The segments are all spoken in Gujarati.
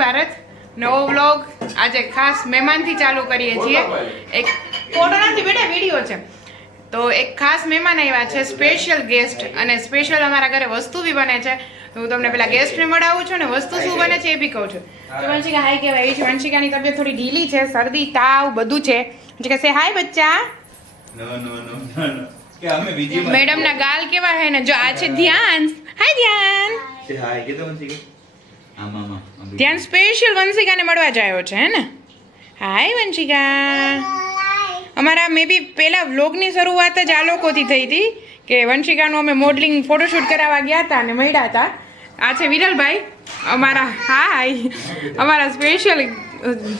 ભારત નવો વ્લોગ આજે ખાસ મહેમાનથી ચાલુ કરીએ છીએ. એક ફોટો નથી બેટા, વિડીયો છે. તો એક ખાસ મહેમાન આવ્યા છે, સ્પેશિયલ ગેસ્ટ, અને સ્પેશિયલ અમારા ઘરે વસ્તુ બી બને છે. હું તમને પેલા ગેસ્ટને મળાવું છું ને વસ્તુ શું બને છે એ બી કહું છું. તો વંશિકા હાય કહેવાય એવી છે. વંશિકાની તબિયત થોડી ઢીલી છે, શરદી તાવ બધું છે. વંશિકા સે હાય બચ્ચા. મેડમ ના ગાલ કેવા હે ને, જો આ છે ધ્યાન. હાય ધ્યાન. ધ્યાન સ્પેશિયલ વંશિકાને મળવા જ આવ્યો છે હે ને. હાય વંશિકા. અમારા મે બી પહેલા વ્લોગની શરૂઆત જ આ લોકોથી થઈ હતી કે વંશિકાનું અમે મોડલિંગ ફોટોશૂટ કરાવવા ગયા હતા અને મળ્યા હતા. આ છે વિરલભાઈ અમારા. હાય અમારા સ્પેશિયલ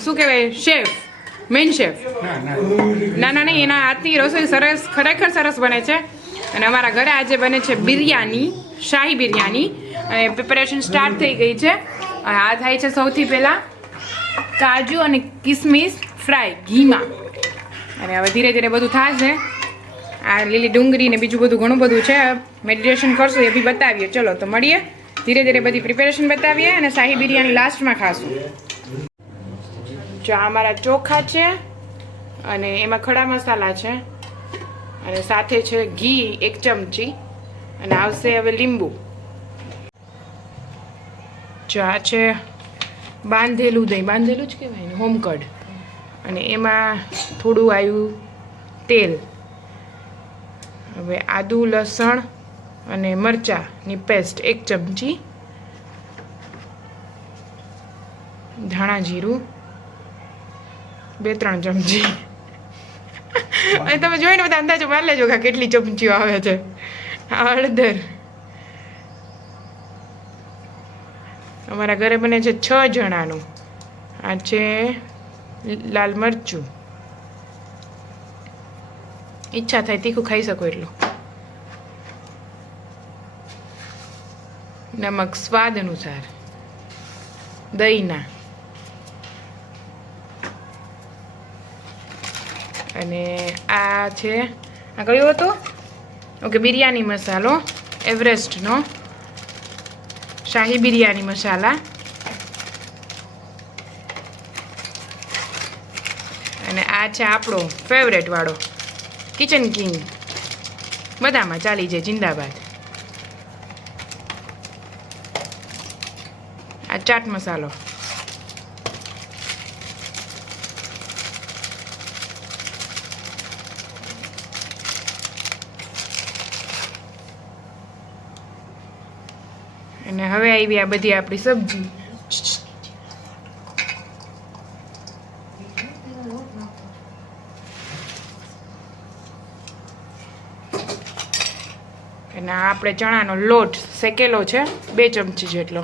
શું કહેવાય શેફ, મેઇન શેફ. ના નહીં, એના હાથની રસોઈ સરસ, ખરેખર સરસ બને છે. અને અમારા ઘરે આજે બને છે બિરયાની, શાહી બિરયાની, અને પ્રિપેરેશન સ્ટાર્ટ થઈ ગઈ છે. અને આ થાય છે સૌથી પહેલાં કાજુ અને કિસમિસ ફ્રાય ઘીમાં, અને હવે ધીરે ધીરે બધું થશે. આ લીલી ડુંગળી ને બીજું બધું ઘણું બધું છે. મેડિટેશન કરશું એ બી બતાવીએ. ચલો તો મળીએ, ધીરે ધીરે બધી પ્રિપેરેશન બતાવીએ અને શાહી બિરયાની લાસ્ટમાં ખાશું. જો આ અમારા ચોખા છે અને એમાં ખડા મસાલા છે, અને સાથે છે ઘી 1 ચમચી, અને આવશે હવે લીંબુ. જો આ છે બાંધેલું દહીં, બાંધેલું જ કહેવાય ને, હોમકડ, અને એમાં થોડું આવ્યું તેલ. હવે આદુ લસણ અને મરચાંની પેસ્ટ 1 ચમચી, ધાણા જીરું 2-3 ચમચી. અને તમે જોઈને બધા અંદાજો મારી લેજો કે કેટલી ચમચીઓ આવે છે. હળદર. અમારા ઘરે બને છે 6 જણાનું. આ છે લાલ મરચું, ઈચ્છા થાય તીખું ખાઈ શકો એટલું. નમક સ્વાદ અનુસાર, દહીંના, અને આ છે, આ કયો હતો? ઓકે, બિરયાની મસાલો એવરેસ્ટનો, શાહી બિરયાની મસાલા. અને આ છે આપણો ફેવરેટ વાળો કિચન કિંગ, બધામાં ચાલી જાય, જિંદાબાદ. આ ચાટ મસાલો. અને હવે આવી આ બધી આપણી સબ્જી. અને આપણે ચણાનો લોટ શેકેલો છે 2 ચમચી જેટલો.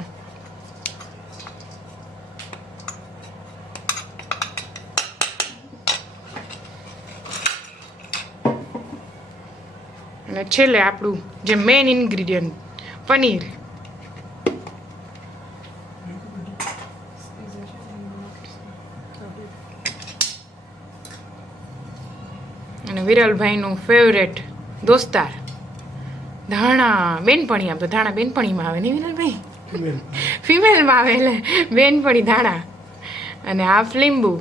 અને છેલ્લે આપણું જે મેઇન ઇન્ગ્રીડિયન્ટ પનીર. અને વિરલભાઈનું ફેવરેટ દોસ્તાર ધાણા બેનપણી. આમ તો ધાણા બેનપણીમાં આવે ને વિરલભાઈ, ફિમેલમાં આવે એટલે બેનપણી ધાણા. અને હાફ લીંબુ.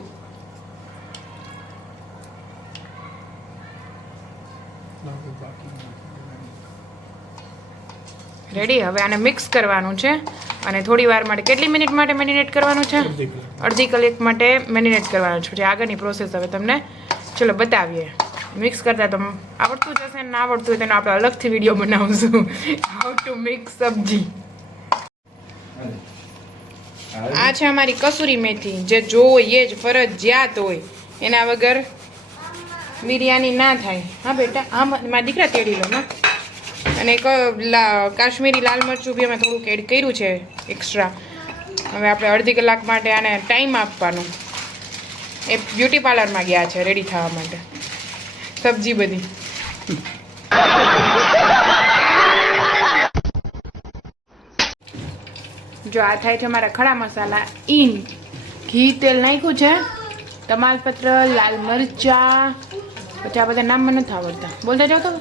રેડી. હવે આને મિક્સ કરવાનું છે, અને થોડી વાર માટે, કેટલી મિનિટ માટે મેરિનેટ કરવાનું છે? અડધી કલાક માટે મેરિનેટ કરવાનું છે. પછી આગળની પ્રોસેસ હવે તમને ચલો બતાવીએ. મિક્સ કરતા તો આવડતું જ હશે ને, ના આવડતું હોય તેનો આપણે અલગથી વિડીયો બનાવશું, હાઉ ટુ મિક્સ સબ્જી. આ છે અમારી કસૂરી મેથી, જે જોઈએ જ, ફરજિયાત હોય, એના વગર બિરયાની ના થાય. હા બેટા, હા મારા દીકરા તેડી લો ને. અને એક કાશ્મીરી લાલ મરચું બી અમે થોડુંક એડ કર્યું છે એક્સ્ટ્રા. હવે આપણે અડધી કલાક માટે આને ટાઈમ આપવાનું. એ બ્યુટી પાર્લરમાં ગયા છે રેડી થવા માટે. સબ્જી બધી જો આ થાય છે અમારા ખડા મસાલા. ઘી તેલ નાખ્યું છે, તમાલપત્ર, લાલ મરચા, પછી આ બધા નામ મને નથી આવડતા, બોલતા જાઓ તો.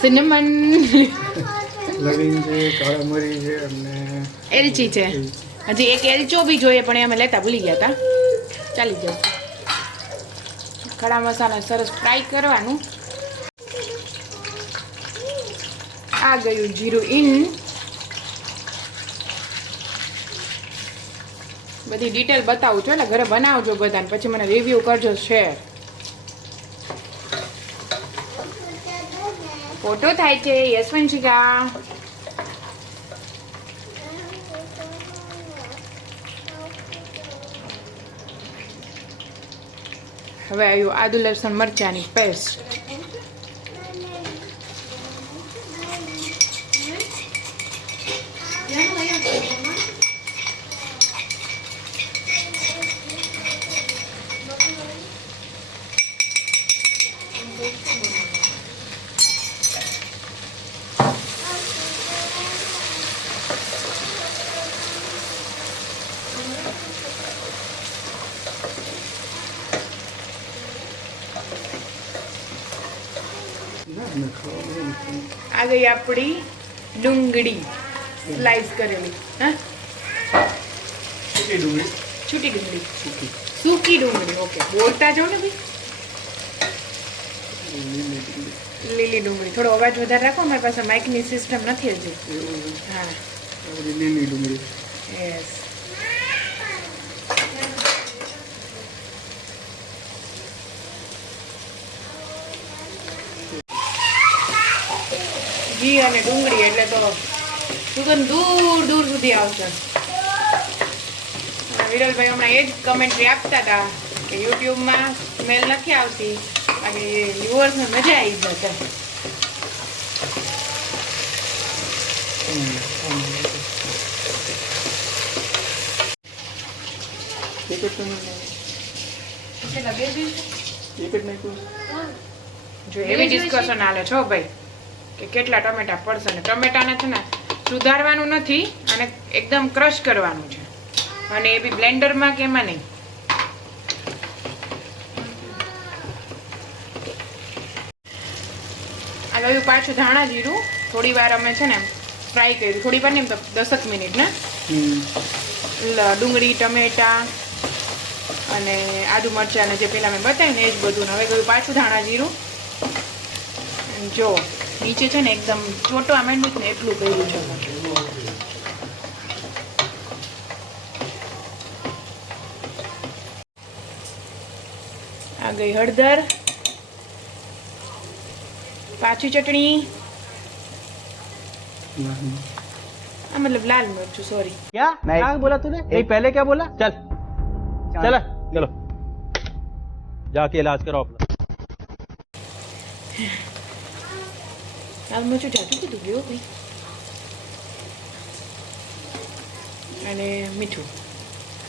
સિનેમન, લવિંગ છે, કાળા મરી છે, અને એલચી છે, હજી એક એલચો બી જોઈએ પણ એ અમે લેતા ભૂલી ગયા હતા. ચાલી જાઓ. ખડા મસાલા સરસ ફ્રાય કરવાનું. આ ગયું જીરું ઇન. બધી ડિટેલ બતાવું છું એટલે ઘરે બનાવજો બધાને, પછી મને રિવ્યુ કરજો શેર. ફોટો થાય છે યશવંશિકા. હવે આવ્યું આદુ લસણ મરચાંની પેસ્ટ. આ ગઈ આપણી ડુંગળી સ્લાઈસ કરેલી. હા, છૂટી ડુંગળી, સૂકી ડુંગળી. ઓકે, બોલતા જાઓ ને ભાઈ. લીલી ડુંગળી. થોડો અવાજ વધારે રાખો, અમારી પાસે માઇકની સિસ્ટમ નથી હજી. હા, લીલી ડુંગળી. યસ. ઘી અને ડુંગળી એટલે તો સુગંધ દૂર દૂર સુધી આવશે. વિરલભાઈ હમણાં એ જ કમેન્ટ્રી આપતા હતા કે યુટ્યુબમાં સ્મેલ નથી આવતી, બાકી વ્યુઅર્સને મજા આવી જશે. જો એવી ડિસ્કશન હાલે છો ભાઈ કે કેટલા ટમેટા પડશે. ને ટમેટાને છે ને સુધારવાનું નથી અને એકદમ ક્રશ કરવાનું છે, અને એ બી બ્લેન્ડરમાં કે એમાં નહીં. આ લોયું પાછું ધાણા જીરું થોડી વાર અમે છે ને ફ્રાય કર્યું, થોડી વાર ને એમ તો 10 મિનિટ ને. ડુંગળી, ટમેટા અને આદુ મરચાં જે પેલા મેં બતાવ્યું ને એ જ બધું. હવે ગયું પાછું ધાણા જીરું. જો નીચે છે ને એકદમ ચોટવા માંડ્યું ને એટલું કર્યું છે. આ ગઈ હળદર, પાછી ચટણી, मतलब लाल मिर्च. सॉरी क्या क्या बोला तूने? नहीं पहले क्या बोला? चल चल चलो जाके इलाज कराओ अपना. लाल मिर्च जाटू કીધું ગયો ભાઈ. અને મીઠું.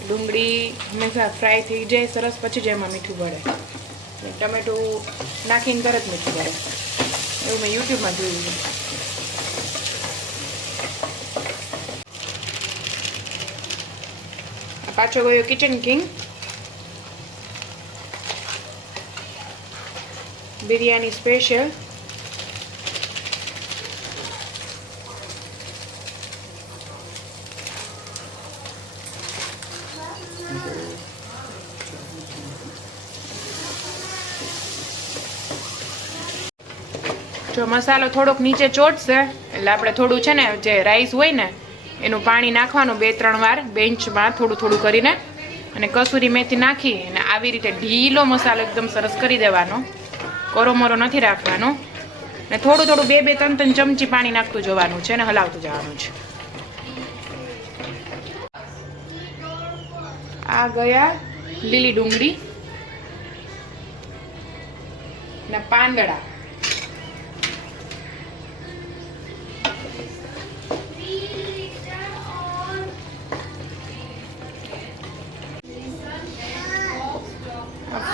ડુંગળી હંમેશા ફ્રાય થઈ જાય સરસ, પછી જ એમાં મીઠું ભળે. ટમેટું નાખીને તરત મીઠું ભળે, એવું મેં યુટ્યુબમાં જોયું છે. પાછો ગયો કિચન કિંગ, બિરયાની સ્પેશિયલ. જો મસાલો થોડોક નીચે ચોટશે એટલે આપણે થોડું છે ને જે રાઈસ હોય ને એનું પાણી નાખવાનું 2-3 વાર બેન્ચમાં થોડું થોડું કરીને, અને કસૂરી મેથી નાખી અને આવી રીતે ઢીલો મસાલો એકદમ સરસ કરી દેવાનો. કોરોમોરો નથી રાખવાનો. ને થોડું થોડું 2-3 ચમચી પાણી નાખતું જવાનું છે અને હલાવતું જવાનું છે. આ ગયા લીલી ડુંગળી ને પાંદડા.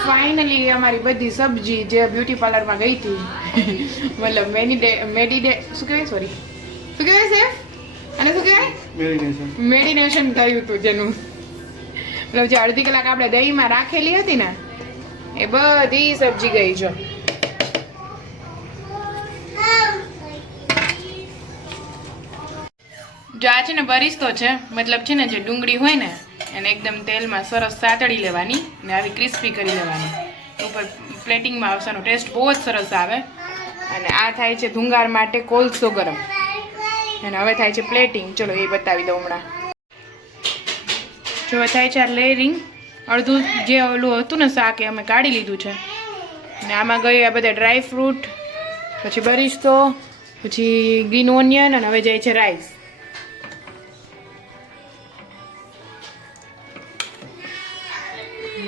ફાઇનલી અમારી બધી સબ્જી જે બ્યુટી પાર્લરમાં ગઈ હતી, મતલબ શું કહેવાય, સોરી શું કહેવાય સેફ, અને શું કહેવાય મેડિનેશન થયું હતું જેનું, મતલબ જે અડધી કલાક આપણે દહીંમાં રાખેલી હતી ને એ બધી સબ્જી ગઈ છે. જો આ છે ને બરિસ્તો છે, મતલબ છે ને જે ડુંગળી હોય ને એને એકદમ તેલમાં સરસ સાતળી લેવાની ને આવી ક્રિસ્પી કરી લેવાની, ઉપર પ્લેટિંગમાં આવશે, એનો ટેસ્ટ બહુ જ સરસ આવે. અને આ થાય છે ધુંગાર માટે કોલસો ગરમ, અને હવે થાય છે પ્લેટિંગ. ચલો એ બતાવી દઉં હમણાં. જો થાય છે આ લેયરિંગ, અડધું જે ઓલું હતું ને શાક એ અમે કાઢી લીધું છે, અને આમાં ગઈ આ બધા ડ્રાય ફ્રૂટ, પછી બરિસ્તો, પછી ગ્રીન ઓનિયન, અને હવે જાય છે રાઈસ.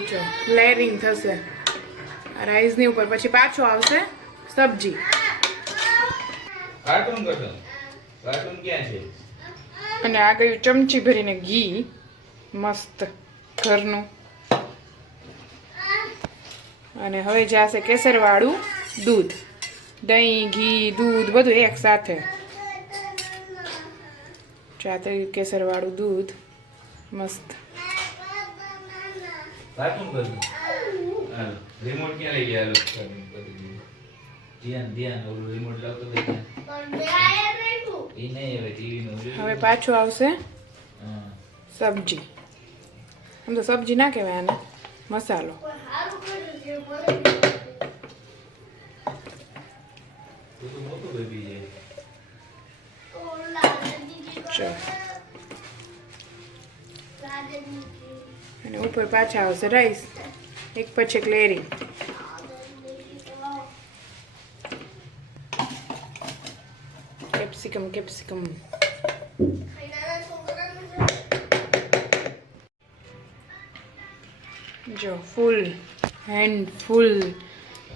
જો લેયરિંગ થશે રાઈસની ઉપર, પછી પાછો આવશે સબ્જી. કાર્ટૂન ક્યાં છે? અને આ ગયું ચમચી ભરીને ઘી, મસ્ત ઘરનું. અને હવે જશે કેસરવાળું દૂધ, દહીં, ઘી, દૂધ બધું એક સાથે. જાતે કેસરવાળું દૂધ મસ્ત. કાર્ટૂન કરજો. હાલો રિમોટ ક્યાં લઈ ગયા? ધ્યાન ઓલું રિમોટ લાવતો તો એ નહીં, હવે ટીવી નું. હવે પાછું આવશે સબ્જી. આમ તો સબ્જી ના કહેવાય આને, મસાલો. મોટું બેબી છે. ચલો અને ઉપર પાછા આવશે રાઈસ, એક પછી એક લેયરિંગ. કેપ્સિકમ. જો ફૂલ હેન્ડફુલ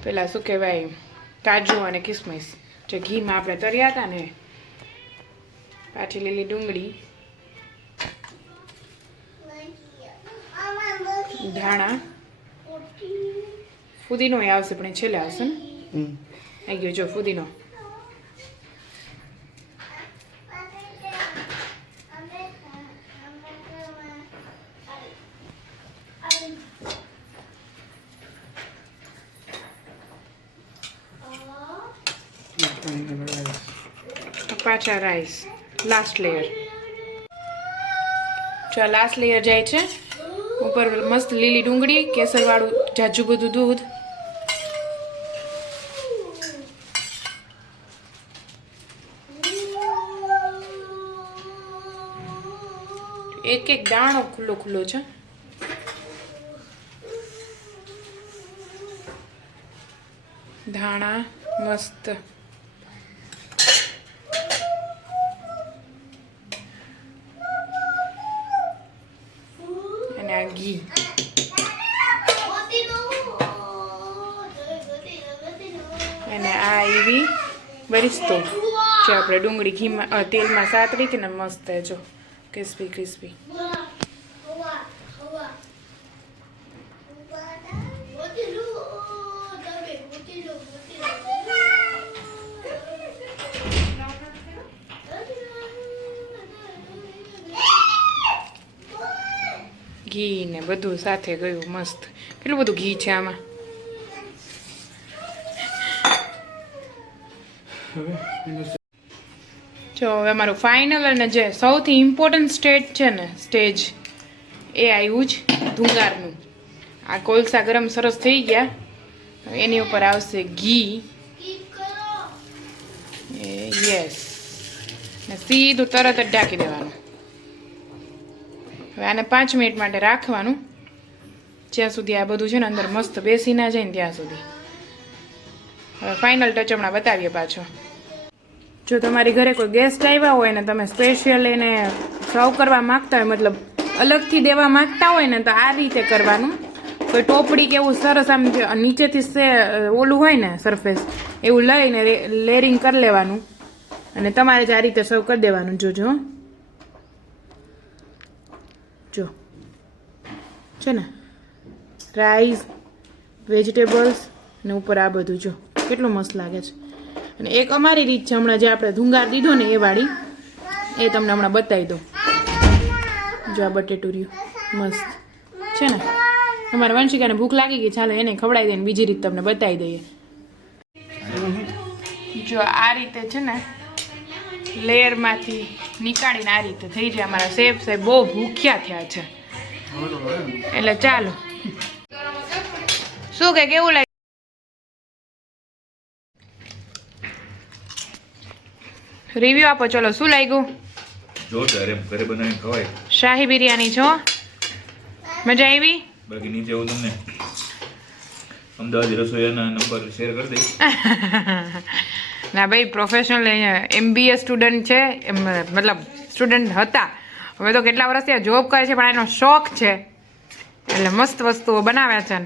પેલા શું કહેવાય કાજુ અને કિસમિસ જે ઘીમાં આપણે તર્યા હતા ને, પાછી લીલી ડુંગળી, ધાણા, ફુદીનો આવશે પણ એ છેલ્લે આવશે ને. આવી ગયો જો ફુદીનો. પાછા રાઈસ, લાસ્ટ લેયર. જો લાસ્ટ લેયર જાય છે ઉપર, મસ્ત લીલી ડુંગળી, કેસરવાળું જાજુ બધું દૂધ, એક એક દાણો ખુલ્લો ખુલ્લો છે. ધાણા મસ્ત, અને આ ઘી. અને આ એવી બરિસ્તો જે આપણે ડુંગળી ઘીમાં તેલમાં સાતરી હતી ને, મસ્ત જો ક્રિસ્પી. ઘી ને બધું સાથે ગયું મસ્ત. કેટલું બધું ઘી છે આમાં. જો હવે અમારું ફાઇનલ અને જે સૌથી ઇમ્પોર્ટન્ટ સ્ટેજ એ આવ્યું જ ધુંગારનું. આ કોલસા ગરમ સરસ થઈ ગયા, એની ઉપર આવશે ઘી. યસ, ને સીધું તરત જ ઢાંકી દેવાનું. હવે આને 5 મિનિટ માટે રાખવાનું, જ્યાં સુધી આ બધું છે ને અંદર મસ્ત બેસી ના જાય ને ત્યાં સુધી. હવે ફાઇનલ ટચ હમણાં બતાવીએ પાછો. જો તમારી ઘરે કોઈ ગેસ્ટ આવ્યા હોય ને તમે સ્પેશિયલ એને સર્વ કરવા માંગતા હોય, મતલબ અલગથી દેવા માંગતા હોય ને, તો આ રીતે કરવાનું. કોઈ ટોપડી કે એવું સરસ આમ નીચેથી ઓલું હોય ને સરફેસ, એવું લઈને લેયરિંગ કરી લેવાનું, અને તમારે જ આ રીતે સર્વ કરી દેવાનું. જોજો જો છે ને રાઈસ, વેજીટેબલ્સ ને ઉપર આ બધું જો કેટલું મસ્ત લાગે છે. અને એક અમારી રીત છે, હમણાં જે આપણે ધુંગાર દીધો ને એ વાળી, એ તમને હમણાં બતાવી દઉં. જો આ બટેટું રહ્યું મસ્ત છે ને. અમારે વંશિકાને ભૂખ લાગી ગઈ, ચાલો એને ખવડાવી દઈએ, બીજી રીત તમને બતાવી દઈએ. જો આ રીતે છે ને લેયરમાંથી નીકાળીને આ રીતે થઈ જાય. અમારા શેફ સાહેબ બહુ ભૂખ્યા થયા છે એટલે ચાલો. શું કે કેવું લાગે? રિવ્યુ આપો ચલો. શું લાગ્યું? જોરદાર એમ ઘરે બનાવીને ખવાય. શાહી બિરયાની છો? મજા આવી? બાકી નીચે હું તમને અમદાવાદ રસોઈયાના નંબર શેર કરી દઈશ. ના ભાઈ, પ્રોફેશનલ MBA સ્ટુડન્ટ છે, મતલબ સ્ટુડન્ટ હતા, હવે તો કેટલા વર્ષથી આ જોબ કરે છે, પણ એનો શોખ છે એટલે મસ્ત વસ્તુઓ બનાવ્યા છે.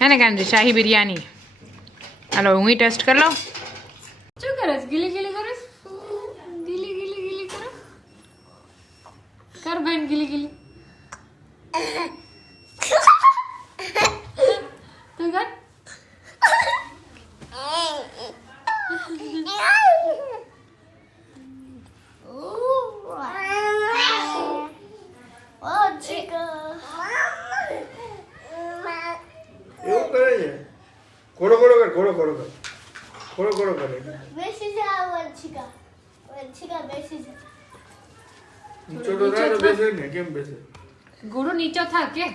હે ને કાનજી? શાહી બિરયાની. હાલો હું ટેસ્ટ કરી લઉં. શું કરસ? ગીલી ગીલી કરસ? ગીલી ગીલી ગીલી કરો. કર બેન ગીલી ગીલી. તું કર. એવું કરે છે. ઘોડો ઘોડો કર, ઘોડો ઘોડો કર, ઘોડો ઘોડો કરે. બેસી જા વંશિકા. વંશિકા બેસી જા. નીચો તો થાય તો બેસે ને, કેમ બેસે? ઘોડો નીચો થા કે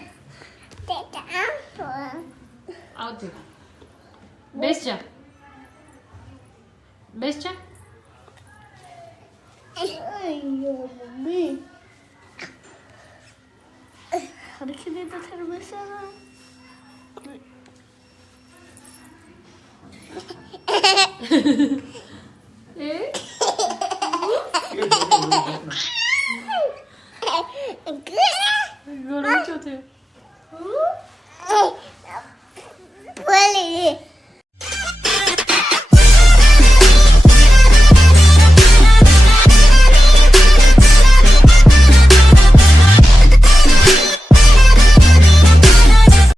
આવતી. બેસ જા. બેસ જા. અయ్యో મમ્મી. હરખી દે તો થર બેસા.